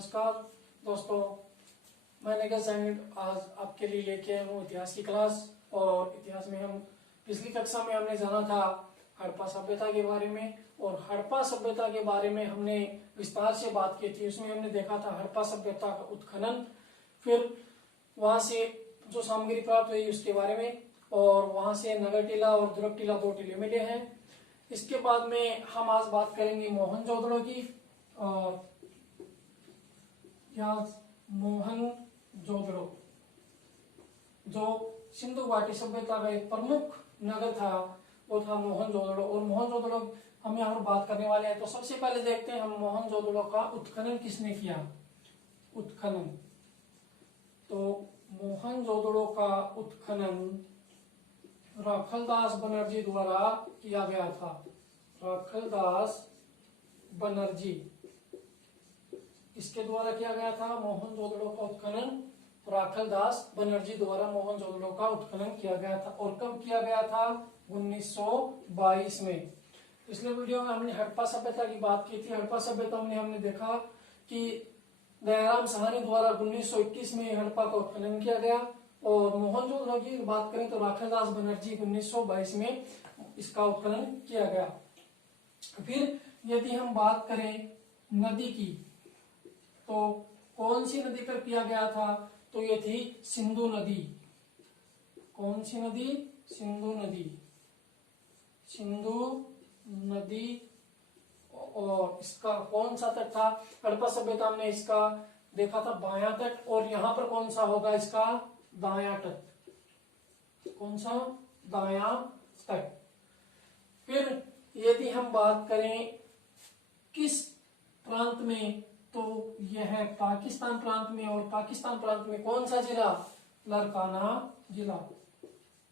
नमस्कार दोस्तों, मैं निखिल सैनिक आज आपके लिए लेके आया हूँ इतिहास की क्लास। और इतिहास में हम पिछली कक्षा में हमने जाना था हड़प्पा सभ्यता के बारे में, और हड़प्पा सभ्यता के बारे में हमने विस्तार से बात की थी। उसमें हमने देखा था हड़प्पा सभ्यता का उत्खनन, फिर वहां से जो सामग्री प्राप्त हुई उसके बारे में, और वहां से नगर टीला और दुर्ग टीला 2 टीले मिले हैं। इसके बाद में हम आज बात करेंगे मोहनजोदड़ो की। और मोहनजोदड़ो जो सिंधु घाटी सभ्यता का एक प्रमुख नगर था वो था मोहनजोदड़ो। और मोहनजोदड़ो हम यहाँ पर बात करने वाले हैं। तो सबसे पहले देखते हैं हम मोहनजोदड़ो का उत्खनन किसने किया। उत्खनन, तो मोहनजोदड़ो का उत्खनन राखलदास बनर्जी द्वारा किया गया था। राखलदास बनर्जी इसके द्वारा किया गया था मोहनजोदड़ो का उत्खनन। राखलदास बनर्जी द्वारा मोहनजोदड़ो का उत्खनन किया गया था। और कब किया गया था? 1922 में। पिछले वीडियो में हमने हड़प्पा सभ्यता की बात की थी। हड़प्पा सभ्यता में हमने देखा कि दयाराम साहनी द्वारा 1921 में हड़प्पा का उत्खनन किया गया। और मोहनजोदड़ो की बात करें तो राखलदास बनर्जी 1922 में इसका उत्खनन किया गया। फिर यदि हम बात करें नदी की, तो कौन सी नदी पर किया गया था? तो ये थी सिंधु नदी। कौन सी नदी? सिंधु नदी। सिंधु नदी। और इसका कौन सा तट था? हड़प्पा सभ्यता में इसका देखा था बायां तट, और यहां पर कौन सा होगा इसका? दायां तट। कौन सा? दायां तट। फिर यदि हम बात करें किस प्रांत में, तो यह पाकिस्तान प्रांत में। और पाकिस्तान प्रांत में कौन सा जिला? लरकाना जिला।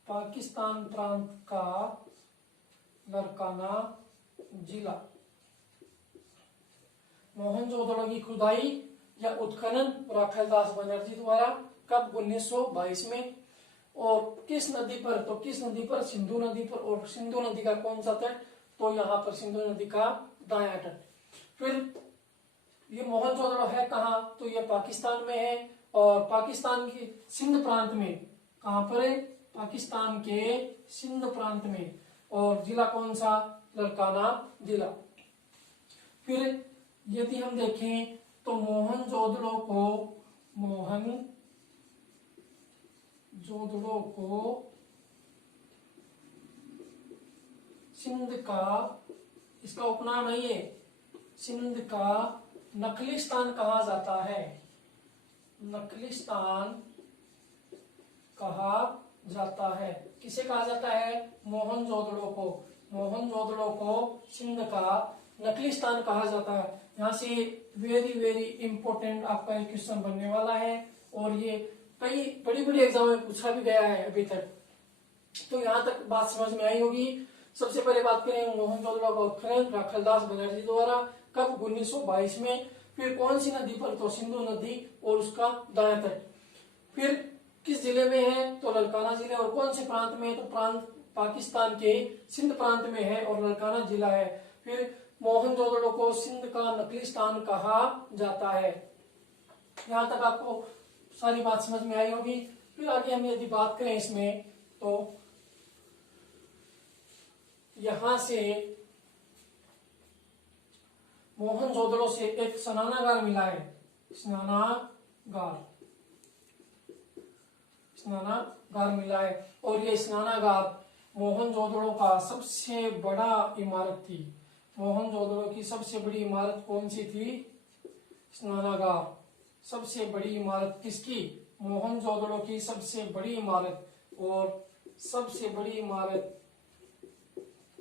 पाकिस्तान प्रांत का लरकाना जिला। मोहनजोदड़ो की खुदाई या उत्खनन राखलदास बनर्जी द्वारा कब? 1922 में। और किस नदी पर? तो किस नदी पर? सिंधु नदी पर। और सिंधु नदी का कौन सा तट? तो यहाँ पर सिंधु नदी का दायां तट। फिर ये मोहनजोदड़ो है कहाँ? तो ये पाकिस्तान में है। और पाकिस्तान की सिंध प्रांत में। कहाँ पर है? पाकिस्तान के सिंध प्रांत में। और जिला कौन सा? लरकाना जिला। फिर यदि हम देखें तो मोहनजोदड़ो को सिंध का, इसका उपनाम है ये, सिंध का नखलिस्तान कहा जाता है। नखलिस्तान कहा जाता है। किसे कहा जाता है? मोहनजोदड़ो को। मोहनजोदड़ो को सिंध का नखलिस्तान कहा जाता है। यहाँ से वेरी वेरी इंपॉर्टेंट आपका एक क्वेश्चन बनने वाला है, और ये कई बड़ी बड़ी एग्जाम में पूछा भी गया है अभी तक। तो यहाँ तक बात समझ में आई होगी। सबसे पहले बात करें मोहनजोदड़ो का उत्खनन राखलदास बनर्जी द्वारा कब? 1922 में। फिर कौन सी नदी पर? तो सिंधु नदी और उसका दायां तट। फिर किस जिले में है? तो लरकाना जिले। और कौन से प्रांत में है? तो प्रांत पाकिस्तान के सिंध प्रांत में है और लरकाना जिला है। फिर मोहनजोदड़ो को सिंध का नखलिस्तान कहा जाता है। यहां तक आपको सारी बात समझ में आई होगी। फिर आगे हम यदि बात करें इसमें, तो यहां से मोहनजोदड़ो से एक स्नानागार मिला है। स्नानागार मिला है। और ये स्नानागार मोहनजोदड़ो का सबसे बड़ा इमारत थी। मोहनजोदड़ो की सबसे बड़ी इमारत कौन सी थी? स्नानागार। सबसे बड़ी इमारत किसकी? मोहनजोदड़ो की सबसे बड़ी इमारत। और सबसे बड़ी इमारत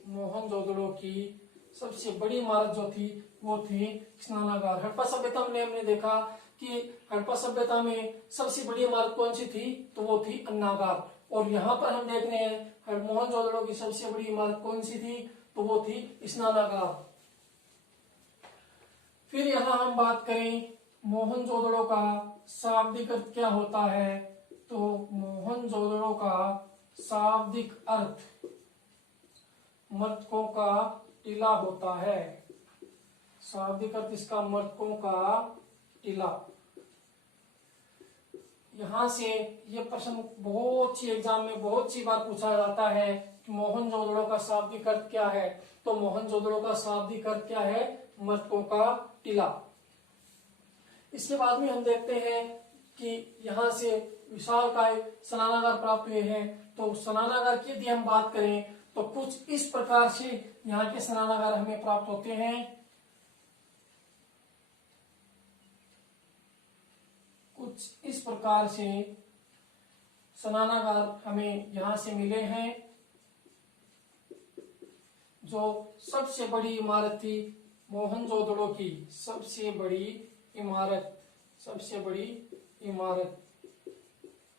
मोहनजोदड़ो की सबसे बड़ी इमारत जो थी वो थी स्नानागार। हड़प्पा सभ्यता में हमने देखा कि हड़प्पा सभ्यता में सबसे बड़ी इमारत कौन सी थी? तो वो थी अन्नागार। और यहाँ पर हम देख रहे हैं मोहनजोदड़ो की सबसे बड़ी इमारत कौन सी थी? तो वो थी स्नानागार। फिर यहाँ हम बात करें मोहनजोदड़ो का शाब्दिक अर्थ क्या होता है? तो मोहनजोदड़ो का शाब्दिक अर्थ मृतकों का टीला होता है। शाब्दिक अर्थ इसका मृतकों का टीला। यहां से ये प्रश्न बहुत सी एग्जाम में बहुत सी बार पूछा जाता है कि मोहनजोदड़ो का शाब्दिक अर्थ क्या है। तो मोहनजोदड़ो का शाब्दिक अर्थ क्या है? मृतकों का टीला। इसके बाद में हम देखते हैं कि यहाँ से विशालकाय स्नानागार प्राप्त हुए हैं। तो स्नानागार की यदि हम बात करें तो कुछ इस प्रकार से यहाँ के स्नानागार हमें प्राप्त होते हैं। कुछ इस प्रकार से स्नानागार हमें यहाँ से मिले हैं। जो सबसे बड़ी इमारत थी मोहनजोदड़ो की, सबसे बड़ी इमारत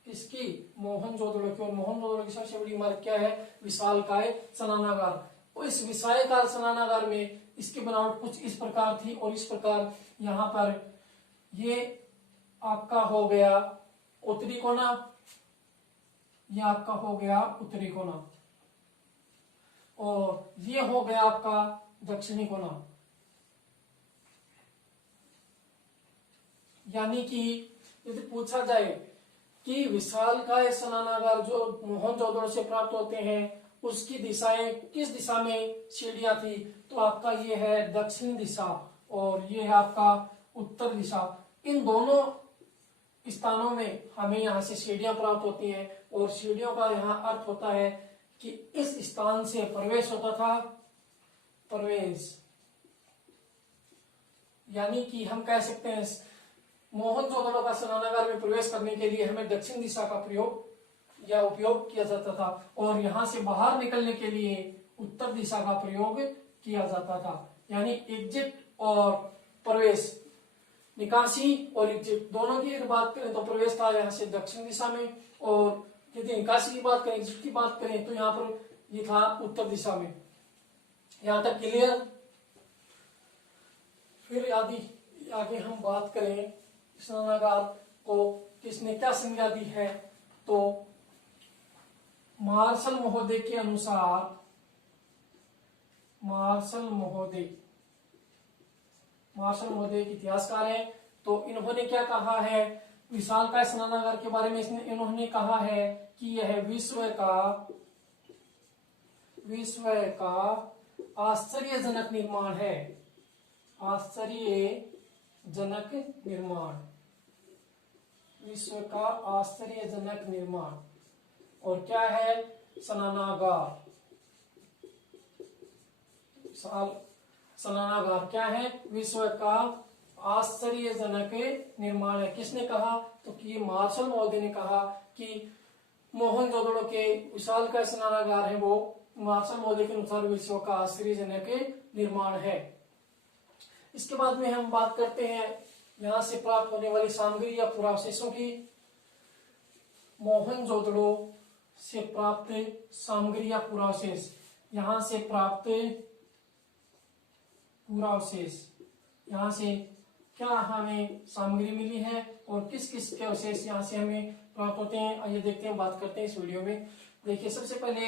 किसकी? मोहनजोदड़ो की। और मोहनजोदड़ो की सबसे बड़ी इमारत क्या है? विशालकाय स्नानागार। और इस विशालकाय स्नानागार में इसकी बनावट कुछ इस प्रकार थी। और इस प्रकार यहाँ पर ये आपका हो गया उत्तरी कोना, ये आपका हो गया उत्तरी कोना, और ये हो गया आपका दक्षिणी कोना। यानी कि यदि पूछा जाए कि विशालकाय स्नानागार जो मोहनजोदड़ो से प्राप्त होते हैं उसकी दिशाएं किस दिशा में सीढ़ियां थी, तो आपका ये है दक्षिण दिशा और ये है आपका उत्तर दिशा। इन दोनों स्थानों में हमें यहाँ से सीढ़ियां प्राप्त होती हैं। और सीढ़ियों का यहाँ अर्थ होता है कि इस स्थान से प्रवेश होता था, प्रवेश। यानी कि हम कह सकते हैं मोहनजोदड़ो का स्नानागार में प्रवेश करने के लिए हमें दक्षिण दिशा का प्रयोग या उपयोग किया जाता था, और यहां से बाहर निकलने के लिए उत्तर दिशा का प्रयोग किया जाता था। यानी एग्जिट और प्रवेश, निकासी और एग्जिट दोनों की बात करें तो प्रवेश था यहाँ से दक्षिण दिशा में, और यदि निकासी की बात करें, एग्जिट की बात करें तो यहाँ पर ये था उत्तर दिशा में। यहां तक क्लियर? फिर आगे हम बात करें स्नानागार को किसने क्या संज्ञा दी है, तो मार्शल महोदय के अनुसार, मार्शल महोदय एक इतिहासकार हैं। तो इन्होंने क्या कहा है विशालकाय स्नानागार के बारे में? इन्होंने कहा है कि यह विश्व का आश्चर्यजनक निर्माण है, आश्चर्यजनक निर्माण, विश्व का आश्चर्यजनक निर्माण। और क्या है? स्नानागार। स्नानागार क्या है? विश्व का आश्चर्यजनक निर्माण है। किसने कहा? तो कि मार्शल महोदय ने कहा कि मोहनजोदड़ो के विशालकाय स्नानागार है वो मार्शल महोदय के अनुसार विश्व का आश्चर्यजनक निर्माण है। इसके बाद में हम बात करते हैं यहां से प्राप्त होने वाली सामग्री या पुरावशेषों की। मोहनजोदड़ो से प्राप्त सामग्री या पुरावशेष, यहां से प्राप्त पुरावशेष, यहां से क्या हमें सामग्री मिली है और किस किस के अवशेष यहाँ से हमें प्राप्त होते हैं, आइए देखते हैं, बात करते हैं इस वीडियो में। देखिए सबसे पहले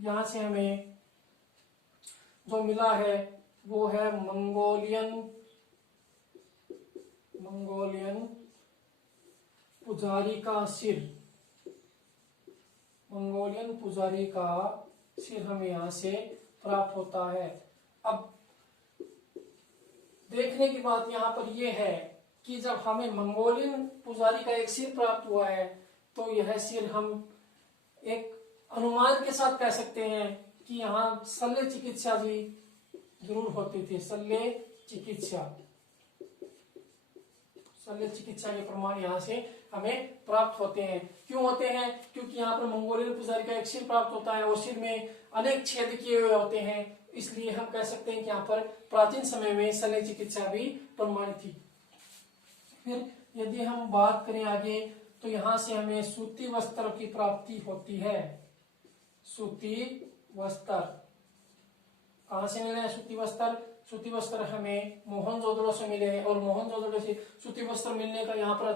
यहाँ से हमें जो मिला है वो है मंगोलियन पुजारी का सिर। मंगोलियन पुजारी का सिर हमें यहाँ से प्राप्त होता है। अब देखने की बात यहाँ पर यह है कि जब हमें मंगोलियन पुजारी का एक सिर प्राप्त हुआ है तो यह सिर हम एक अनुमान के साथ कह सकते हैं कि यहाँ शल्य चिकित्सा जी जरूर होती थी। शल्य चिकित्सा के प्रमाण यहाँ से हमें प्राप्त होते हैं। क्यों होते हैं? क्योंकि यहाँ पर मंगोलियन पुजारी का एक सिर प्राप्त होता है और सिर में अनेक छेद किए हुए होते हैं, इसलिए हम कह सकते हैं कि यहाँ पर प्राचीन समय में शल्य चिकित्सा भी प्रमाणित थी। फिर यदि हम बात करें आगे तो यहाँ से हमें सूती वस्त्र की प्राप्ति होती है। सूती वस्त्र कहाँ से मिले हैं? सूती वस्त्र। सूती वस्त्र हमें मोहनजोदड़ो से मिले हैं और मोहनजोदड़ो से सूती वस्त्र मिलने का यहाँ पर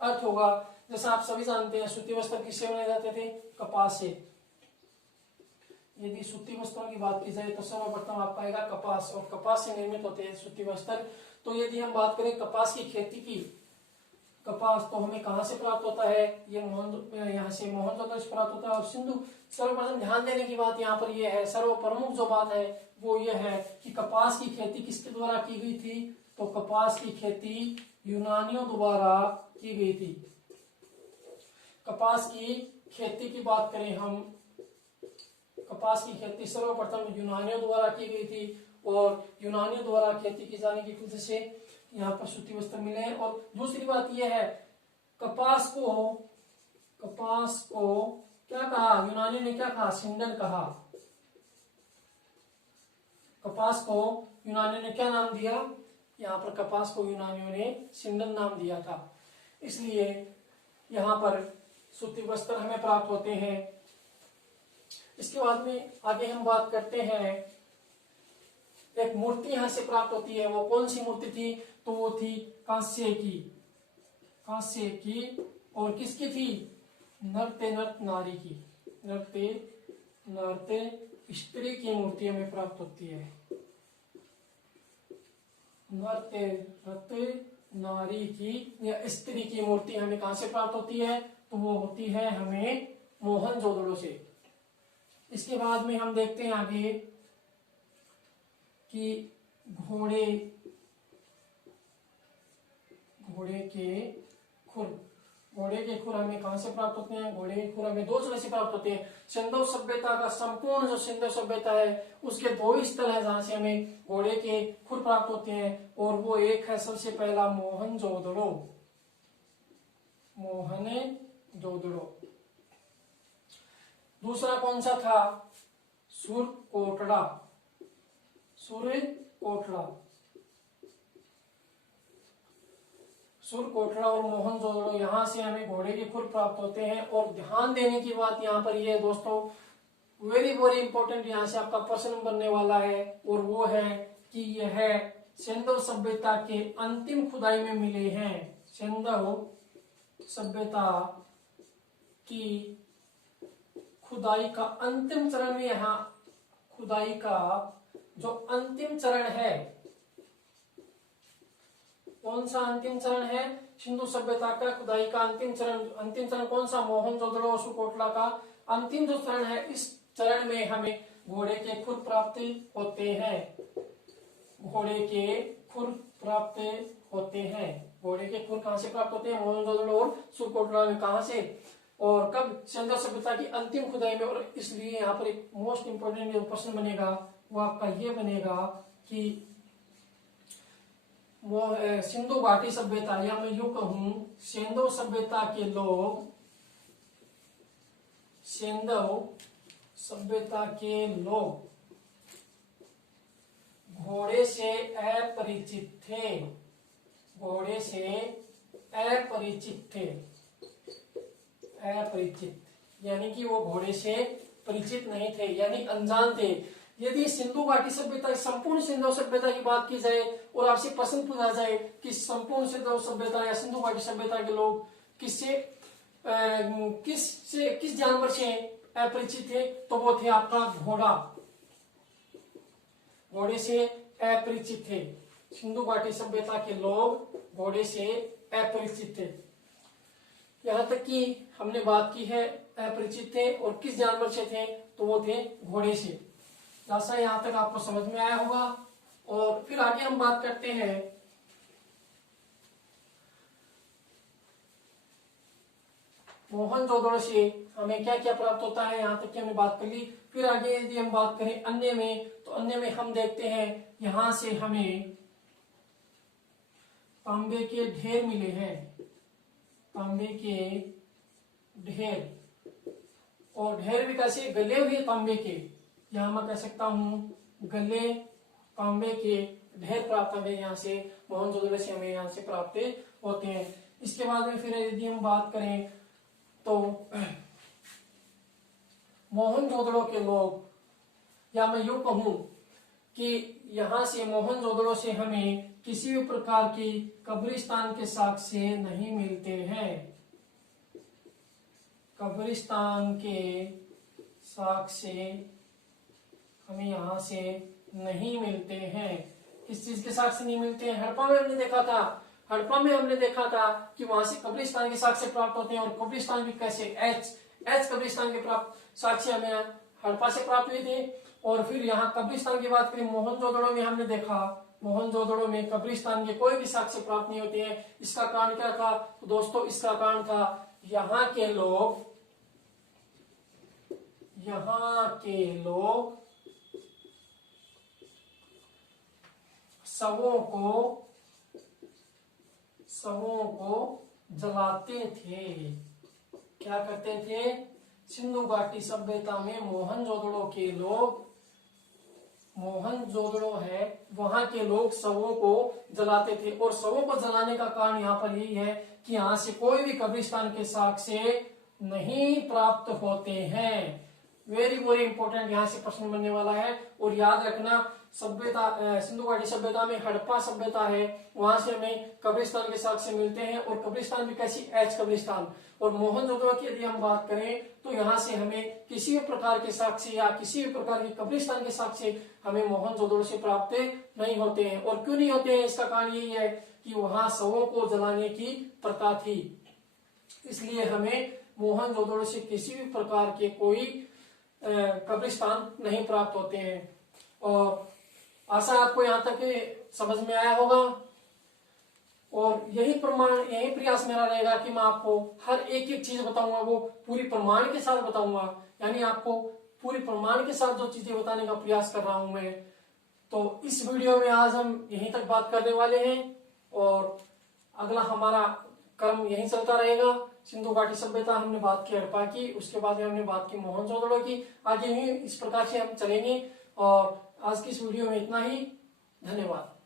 अर्थ होगा, जैसा आप सभी जानते हैं सूती वस्त्र किससे बनाए जाते थे? कपास से। यदि सूती वस्त्रों की बात की जाए तो सर्वप्रथम आपका आएगा कपास, और कपास से निर्मित होते हैं सूती वस्त्र। तो यदि हम बात करें कपास की खेती की, कपास तो हमें कहाँ से प्राप्त होता है, ये यहाँ से मोहनजोदड़ो से प्राप्त होता है। और सिंधु, सर्वप्रथम ध्यान देने की बात यहाँ पर यह है, सर्व प्रमुख जो बात है वो यह है कि कपास की खेती किसके द्वारा की गई थी, तो कपास की खेती यूनानियों द्वारा की गई थी। कपास की खेती की बात करें हम, कपास की खेती सर्वप्रथम यूनानियों द्वारा की गई थी और यूनानियों द्वारा खेती की जाने की वजह से यहाँ पर सूती वस्त्र मिले हैं। और दूसरी बात यह है, कपास को क्या कहा यूनानियों ने, क्या कहा, सिंडन कहा। कपास को यूनानियों ने क्या नाम दिया, यहाँ पर कपास को यूनानियों ने सिंडन नाम दिया था। इसलिए यहाँ पर सूती वस्त्र हमें प्राप्त होते हैं। इसके बाद में आगे हम बात करते हैं, एक मूर्ति यहां से प्राप्त होती है। वो कौन सी मूर्ति थी, तो वो थी कांस्य की। और किसकी थी, नर्त्य नारी की, नर्त्य स्त्री की मूर्ति हमें प्राप्त होती है। नर्त्य नारी की या स्त्री की मूर्ति हमें कहां से प्राप्त होती है, तो वो होती है हमें मोहनजोदड़ो से। इसके बाद में हम देखते हैं आगे कि घोड़े के खुर हमें कहां से प्राप्त होते हैं, घोड़े के खुर हमें दो जगह से प्राप्त होते हैं। सिंधु सभ्यता का संपूर्ण जो सिंधु सभ्यता है उसके दो ही स्थल है जहां से हमें घोड़े के खुर प्राप्त होते हैं, और वो एक है सबसे पहला मोहनजोदड़ो, दूसरा कौन सा था, सुरकोटड़ा। और मोहनजोदड़ो, यहां से हमें घोड़े के खुर प्राप्त होते हैं। और ध्यान देने की बात यहाँ पर यह है दोस्तों, वेरी वेरी इंपॉर्टेंट, यहाँ से आपका प्रश्न बनने वाला है, और वो है कि यह सिंधु सभ्यता के अंतिम खुदाई में मिले हैं। सिंधु सभ्यता की खुदाई का अंतिम चरण में, यहाँ खुदाई का जो अंतिम चरण है, कौन सा अंतिम चरण है, सिंधु सभ्यता का खुदाई का अंतिम चरण कौन सा, मोहनजोदड़ो और सुरकोटड़ा का अंतिम जो चरण है, इस चरण में हमें घोड़े के खुर प्राप्त होते हैं। घोड़े के खुर कहां से प्राप्त होते हैं, मोहनजोदड़ो और सुरकोटड़ा में। कहां से और कब, सिंधु सभ्यता की अंतिम खुदाई में। और इसलिए यहाँ पर एक मोस्ट इंपोर्टेंट जो प्रश्न बनेगा वो आपका ये बनेगा कि वो सिंधु घाटी सभ्यता, या मैं यूं कहूं सिंधु सभ्यता के लोग घोड़े से अपरिचित थे, यानी कि वो घोड़े से परिचित नहीं थे, यानी अनजान थे। यदि सिंधु घाटी सभ्यता, संपूर्ण सिंधु सभ्यता की बात की जाए और आपसे प्रश्न पूछा जाए कि संपूर्ण सिंधु सभ्यता या सिंधु घाटी सभ्यता के लोग किस जानवर से अपरिचित थे, तो वो थे आपका घोड़े से अपरिचित थे। सिंधु घाटी सभ्यता के लोग घोड़े से अपरिचित थे। यहाँ तक कि हमने बात की है अपरिचित थे, और किस जानवर से थे, तो वो थे घोड़े से। जैसा यहाँ तक आपको समझ में आया होगा। और फिर आगे हम बात करते हैं मोहनजोदड़ो से हमें क्या क्या प्राप्त होता है, यहाँ तक की हमने बात कर ली। फिर आगे यदि हम बात करें अन्य में, तो अन्य में हम देखते हैं यहां से हमें तांबे के ढेर मिले हैं, और ढेर भी कैसे, गले हुए तांबे के, यहाँ मैं कह सकता हूं गले तांबे के ढेर प्राप्त हमें यहाँ से मोहनजोदड़ो से हमें यहाँ से प्राप्त होते हैं। इसके बाद में फिर यदि हम बात करें तो मोहनजोदड़ो के लोग, या मैं यूं कहूं कि यहां से मोहनजोदड़ो से हमें किसी भी प्रकार की कब्रिस्तान के साक्ष्य नहीं मिलते हैं। कब्रिस्तान के साक्ष्य हमें यहां से नहीं मिलते हैं। किस चीज के साक्ष्य नहीं मिलते हैं? हड़प्पा में हमने देखा था, हड़प्पा में हमने देखा था कि वहां से कब्रिस्तान के साक्ष्य प्राप्त होते हैं, और कब्रिस्तान भी कैसे, एच कब्रिस्तान के प्राप्त साक्ष्य हमें हड़प्पा से प्राप्त हुए थे। और फिर यहाँ कब्रिस्तान की बात करें, मोहनजोदड़ो में हमने देखा, मोहनजोदड़ो में कब्रिस्तान के कोई भी साक्ष्य प्राप्त नहीं होते हैं। इसका कारण क्या था? तो दोस्तों इसका कारण था यहाँ के लोग शवों को जलाते थे। क्या करते थे? सिंधु घाटी सभ्यता में मोहनजोदड़ो के लोग, मोहनजोदड़ो है वहां के लोग शवों को जलाते थे। और शवों को जलाने का कारण यहाँ पर यही है कि यहाँ से कोई भी कब्रिस्तान के साक्ष्य नहीं प्राप्त होते हैं। वेरी वेरी इंपॉर्टेंट यहाँ से प्रश्न बनने वाला है। और याद रखना, सभ्यता सिंधु घाटी सभ्यता में हड़प्पा सभ्यता है, वहां से हमें कब्रिस्तान के साक्ष्य मिलते हैं। और कब्रिस्तान भी कैसी? एच कब्रिस्तान। और मोहनजोदड़ो की यदि हम बात करें तो यहाँ से हमें किसी भी प्रकार के साक्ष्य या किसी भी प्रकार के कब्रिस्तान के साक्ष्य हमें मोहनजोदड़ो से प्राप्त नहीं होते हैं। और क्यों नहीं होते हैं? इसका कारण यही है कि वहां शवों को जलाने की प्रथा थी, इसलिए हमें मोहनजोदड़ो से किसी भी प्रकार के कोई कब्रिस्तान नहीं प्राप्त होते हैं। और आशा आपको यहाँ तक समझ में आया होगा। और यही प्रयास मेरा रहेगा कि मैं आपको हर एक एक चीज बताऊंगा, वो पूरी प्रमाण के साथ बताऊंगा। यानी आपको पूरी प्रमाण के साथ जो चीजें बताने का प्रयास कर रहा हूं मैं। तो इस वीडियो में आज हम यहीं तक बात करने वाले हैं, और अगला हमारा क्रम यहीं चलता रहेगा। सिंधु घाटी सभ्यता हमने बात की हड़प्पा की, उसके बाद हमने बात की मोहनजोदड़ो की। आगे ही इस प्रकार से हम चलेंगे। और आज की इस वीडियो में इतना ही। धन्यवाद।